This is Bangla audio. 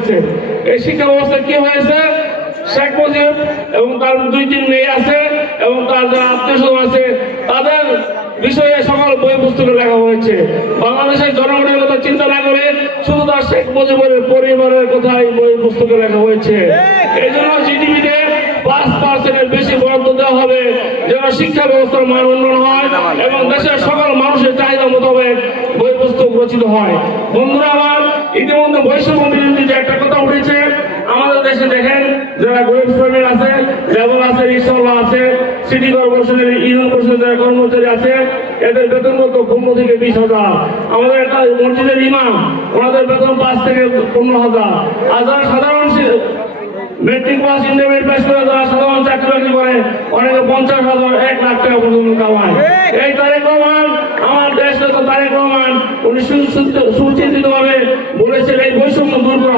হয়েছে। এই শিক্ষা ব্যবস্থা কি হয়েছে? শেখ মুজিব এবং তার 2-3 মেয়ে আছে এবং তার যারা আত্মীয় আছে তাদের বিষয়ে সকল বই পুস্তকে লেখা হয়েছে। বাংলাদেশের জনগণের কথা চিন্তা না করে শুধু তার শেখ মুজিবের পরিবারের কথাই বই পুস্তকে লেখা হয়েছে। এই জন্য জিডিপিতে 5% বেশি বরাদ্দ দেওয়া হবে যেন শিক্ষা ব্যবস্থার মান উন্নয়ন হয় এবং দেশের সকল মানুষের চাহিদা মোতাবেক বই পুস্তক রচিত হয়। বন্ধুরা আমার, ইতিমধ্যে বৈষম্য বিরোধী যে একটা কথা উঠেছে, আমাদের দেশে দেখেন যারা গরিব শ্রেণীর আছে, লেবার আছে, রিক্সাওয়ালা আছে, সিটি কর্পোরেশনের ইউনিয়ন পরিষদের যারা কর্মচারী আছে, এদের বেতন কত 15 থেকে 20,000। আমাদের একটা মসজিদের ইমাম, ওনাদের বেতন 5 থেকে 15,000। আর যারা সাধারণ মেট্রিক পাস, ইন্টারমিডিয়েট পাস করে যারা সাধারণ চাকরি বাকরি করে অনেকে 50,000, 1 লাখ টাকা পর্যন্ত কামায়। এই তারেক রহমান, আমার দেশ নেতা তারেক রহমান, উনি সুচিন্তিতভাবে বলেছেন এই বৈষম্য দূর করা